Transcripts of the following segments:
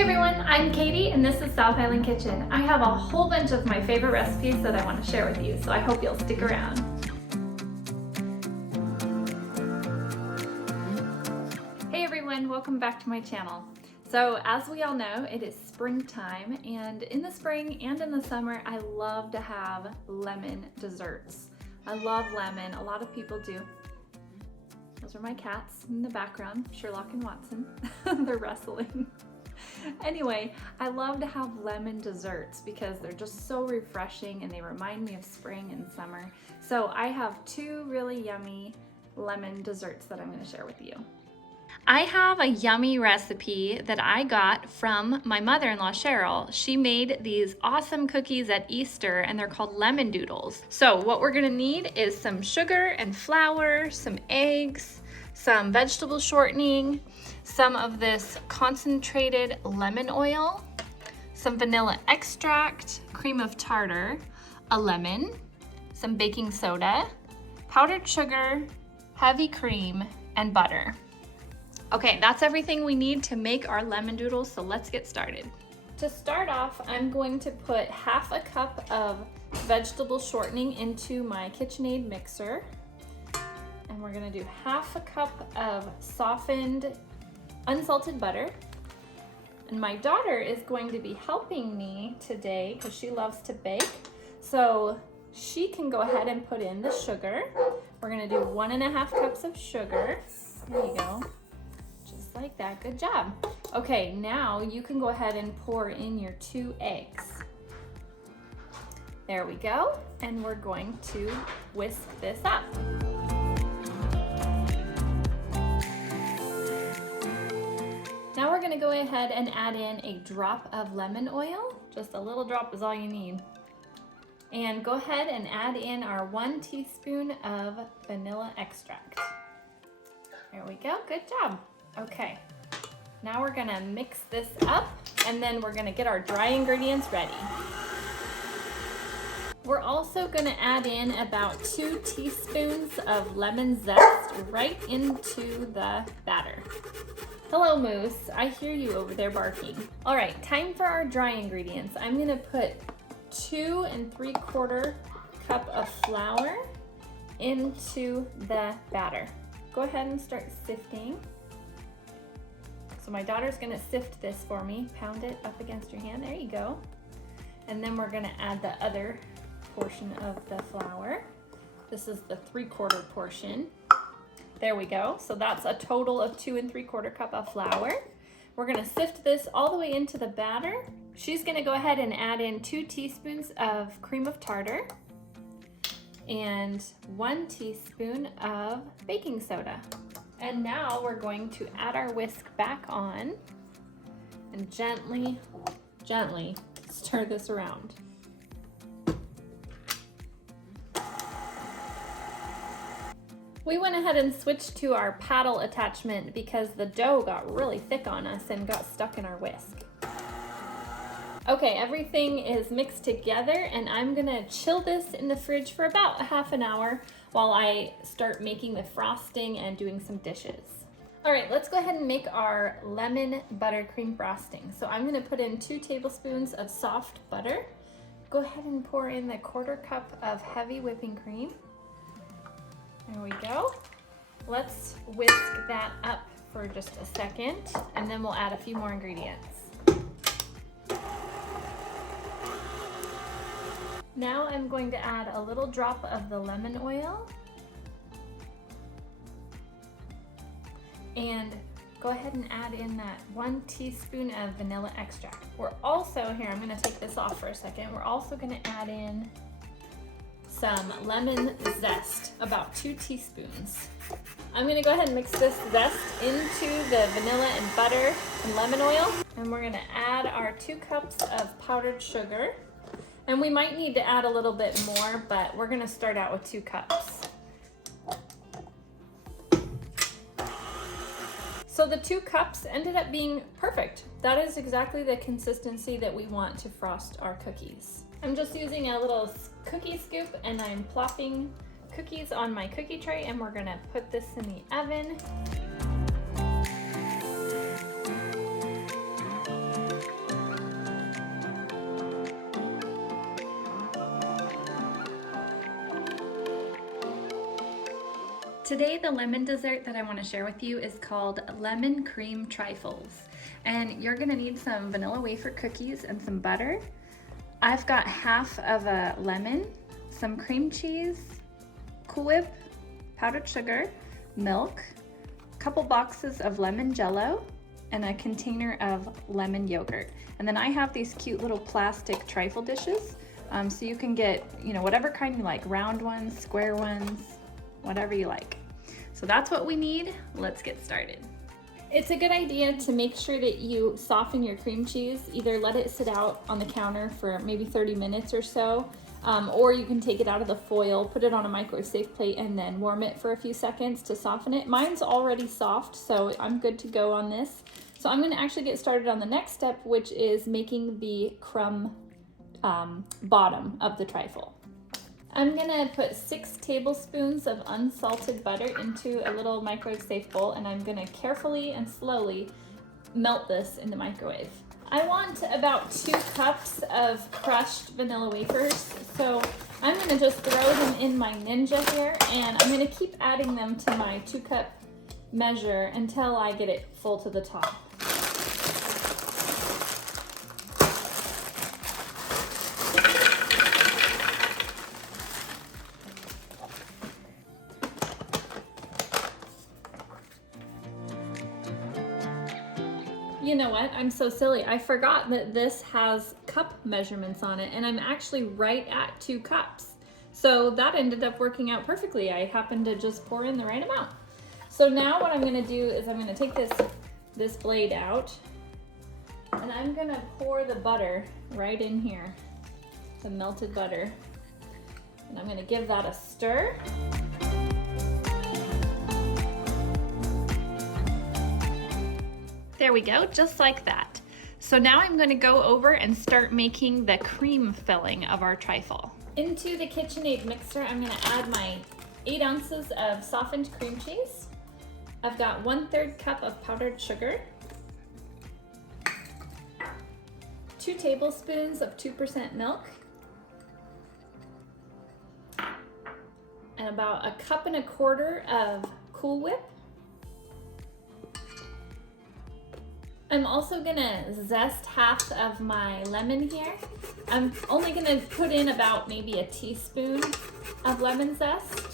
Hey everyone, I'm Katie and this is South Island Kitchen. I have a whole bunch of my favorite recipes that I want to share with you, so I hope you'll stick around. Hey everyone, welcome back to my channel. So as we all know, it is springtime, and in the spring and in the summer, I love to have lemon desserts. I love lemon, a lot of people do. Those are my cats in the background, Sherlock and Watson. They're wrestling. Anyway, I love to have lemon desserts because they're just so refreshing and they remind me of spring and summer. So I have two really yummy lemon desserts that I'm going to share with you. I have a yummy recipe that I got from my mother-in-law, Cheryl. She made these awesome cookies at Easter and they're called lemon doodles. So what we're gonna need is some sugar and flour, some eggs, some vegetable shortening, some of this concentrated lemon oil, some vanilla extract, cream of tartar, a lemon, some baking soda, powdered sugar, heavy cream, and butter. Okay, that's everything we need to make our lemon doodles, so let's get started. To start off, I'm going to put half a cup of vegetable shortening into my KitchenAid mixer. And we're gonna do half a cup of softened, unsalted butter. And my daughter is going to be helping me today because she loves to bake. So she can go ahead and put in the sugar. We're gonna do 1.5 cups of sugar. There you go. Like that, good job. Okay, now you can go ahead and pour in your 2 eggs. There we go, and we're going to whisk this up. Now we're gonna go ahead and add in a drop of lemon oil. Just a little drop is all you need. And go ahead and add in our 1 teaspoon of vanilla extract. There we go, good job. Okay, now we're gonna mix this up and then we're gonna get our dry ingredients ready. We're also gonna add in about 2 teaspoons of lemon zest right into the batter. Hello Moose, I hear you over there barking. All right, time for our dry ingredients. I'm gonna put 2 3/4 cup of flour into the batter. Go ahead and start sifting. So my daughter's gonna sift this for me. Pound it up against your hand, there you go. And then we're gonna add the other portion of the flour. This is the 3/4 portion. There we go. So that's a total of 2 3/4 cup of flour. We're gonna sift this all the way into the batter. She's gonna go ahead and add in 2 teaspoons of cream of tartar and 1 teaspoon of baking soda. And now we're going to add our whisk back on and gently stir this around. We went ahead and switched to our paddle attachment because the dough got really thick on us and got stuck in our whisk. Okay, everything is mixed together and I'm gonna chill this in the fridge for about half an hour while I start making the frosting and doing some dishes. All right, let's go ahead and make our lemon buttercream frosting. So I'm gonna put in 2 tablespoons of soft butter. Go ahead and pour in the 1/4 cup of heavy whipping cream. There we go. Let's whisk that up for just a second and then we'll add a few more ingredients. Now I'm going to add a little drop of the lemon oil and go ahead and add in that 1 teaspoon of vanilla extract. We're also, here, I'm gonna take this off for a second. We're also gonna add in some lemon zest, about 2 teaspoons. I'm gonna go ahead and mix this zest into the vanilla and butter and lemon oil. And we're gonna add our 2 cups of powdered sugar. And we might need to add a little bit more, but we're gonna start out with 2 cups. So the 2 cups ended up being perfect. That is exactly the consistency that we want to frost our cookies. I'm just using a little cookie scoop and I'm plopping cookies on my cookie tray and we're gonna put this in the oven. Today the lemon dessert that I want to share with you is called lemon cream trifles. And you're gonna need some vanilla wafer cookies and some butter. I've got half of a lemon, some cream cheese, Cool Whip, powdered sugar, milk, a couple boxes of lemon Jello, and a container of lemon yogurt. And then I have these cute little plastic trifle dishes. So you can get, whatever kind you like, round ones, square ones, whatever you like. So that's what we need. Let's get started. It's a good idea to make sure that you soften your cream cheese. Either let it sit out on the counter for maybe 30 minutes or so, or you can take it out of the foil, put it on a microwave plate, and then warm it for a few seconds to soften it. Mine's already soft, so I'm good to go on this. So I'm gonna actually get started on the next step, which is making the crumb bottom of the trifle. I'm gonna put 6 tablespoons of unsalted butter into a little microwave bowl, and I'm gonna carefully and slowly melt this in the microwave. I want about 2 cups of crushed vanilla wafers, so I'm gonna just throw them in my Ninja here, and I'm gonna keep adding them to my 2-cup measure until I get it full to the top. You know what? I'm so silly. I forgot that this has cup measurements on it, and I'm actually right at 2 cups. So that ended up working out perfectly. I happened to just pour in the right amount. So now what I'm gonna do is I'm gonna take this blade out, and I'm gonna pour the butter right in here, the melted butter. And I'm gonna give that a stir. There we go, just like that. So now I'm gonna go over and start making the cream filling of our trifle. Into the KitchenAid mixer, I'm gonna add my 8 ounces of softened cream cheese. I've got 1/3 cup of powdered sugar, 2 tablespoons of 2% milk, and about 1.25 cups of Cool Whip. I'm also gonna zest half of my lemon here. I'm only gonna put in about maybe a teaspoon of lemon zest.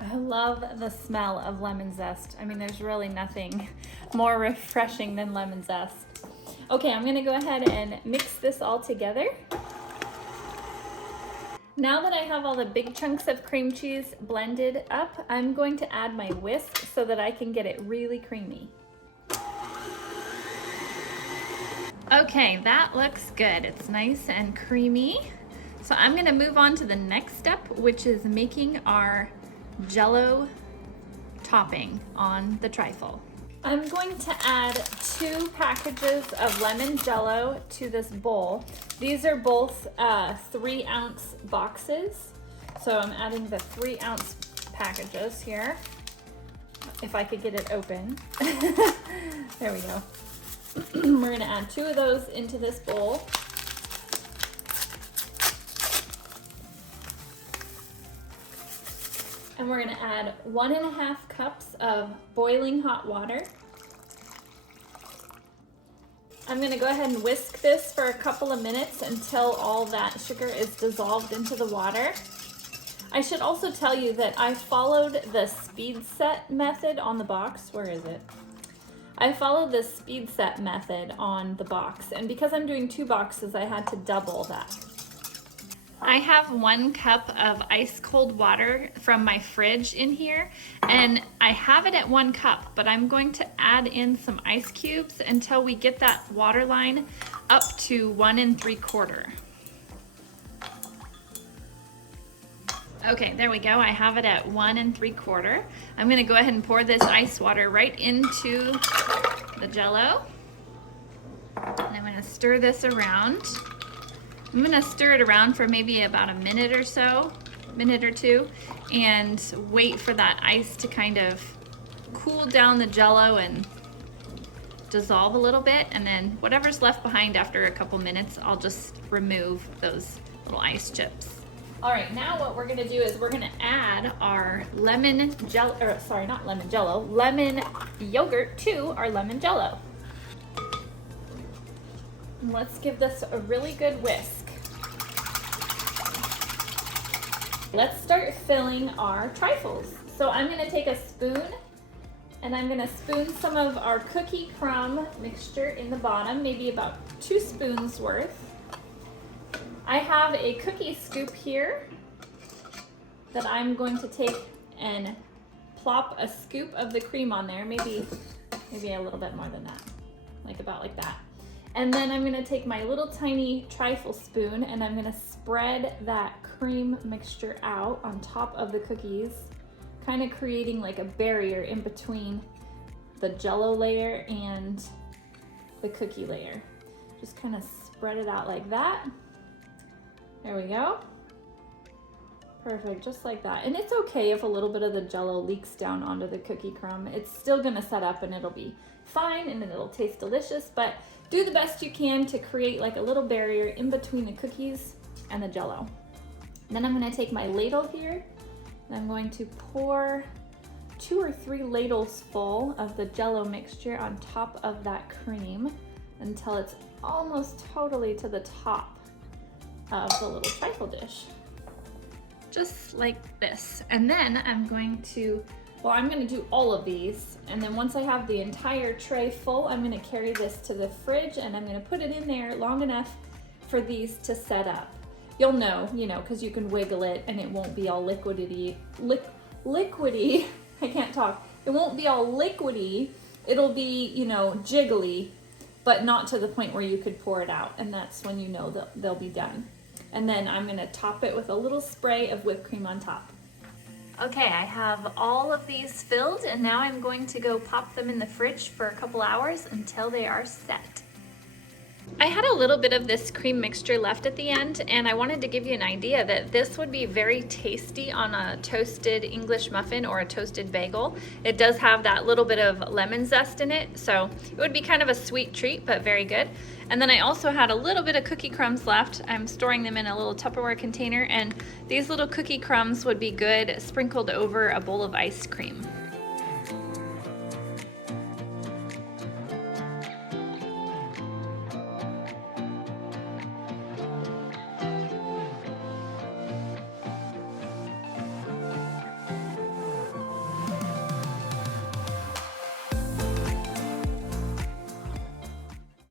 I love the smell of lemon zest. I mean, there's really nothing more refreshing than lemon zest. Okay, I'm gonna go ahead and mix this all together. Now that I have all the big chunks of cream cheese blended up, I'm going to add my whisk so that I can get it really creamy. Okay, that looks good. It's nice and creamy. So I'm gonna move on to the next step, which is making our Jello topping on the trifle. I'm going to add 2 packages of lemon Jello to this bowl. These are both 3-ounce boxes. So I'm adding the 3-ounce packages here. If I could get it open. There we go. We're gonna add 2 of those into this bowl. And we're gonna add 1.5 cups of boiling hot water. I'm gonna go ahead and whisk this for a couple of minutes until all that sugar is dissolved into the water. I should also tell you that I followed the speed set method on the box. Where is it? I followed the speed set method on the box, and because I'm doing 2 boxes, I had to double that. I have 1 cup of ice cold water from my fridge in here, and I have it at 1 cup, but I'm going to add in some ice cubes until we get that water line up to 1 3/4. Okay, there we go. I have it at 1 3/4. I'm gonna go ahead and pour this ice water right into the Jello. And I'm gonna stir this around. I'm gonna stir it around for maybe about a minute or so, minute or 2, and wait for that ice to kind of cool down the Jello and dissolve a little bit. And then whatever's left behind after a couple minutes, I'll just remove those little ice chips. All right, now what we're gonna do is we're gonna add our lemon jello, or sorry, not lemon jello, lemon yogurt to our lemon jello. And let's give this a really good whisk. Let's start filling our trifles. So I'm gonna take a spoon and I'm gonna spoon some of our cookie crumb mixture in the bottom, maybe about 2 spoons worth. I have a cookie scoop here that I'm going to take and plop a scoop of the cream on there, maybe a little bit more than that, about like that. And then I'm gonna take my little tiny trifle spoon and I'm gonna spread that cream mixture out on top of the cookies, kind of creating like a barrier in between the Jello layer and the cookie layer. Just kind of spread it out like that. There we go. Perfect, just like that. And it's okay if a little bit of the Jello leaks down onto the cookie crumb. It's still gonna set up and it'll be fine and it'll taste delicious, but do the best you can to create like a little barrier in between the cookies and the Jello. Then I'm gonna take my ladle here and I'm going to pour 2 or 3 ladles full of the Jello mixture on top of that cream until it's almost totally to the top of the little trifle dish. Just like this. And then I'm going to do all of these, and then once I have the entire tray full, I'm gonna carry this to the fridge and I'm gonna put it in there long enough for these to set up. You'll know, because you can wiggle it and it won't be all liquidy. I can't talk. It won't be all liquidy. It'll be, jiggly, but not to the point where you could pour it out, and that's when you know they'll be done. And then I'm gonna top it with a little spray of whipped cream on top. Okay, I have all of these filled and now I'm going to go pop them in the fridge for a couple hours until they are set. I had a little bit of this cream mixture left at the end, and I wanted to give you an idea that this would be very tasty on a toasted English muffin or a toasted bagel. It does have that little bit of lemon zest in it, so it would be kind of a sweet treat, but very good. And then I also had a little bit of cookie crumbs left. I'm storing them in a little Tupperware container, and these little cookie crumbs would be good sprinkled over a bowl of ice cream.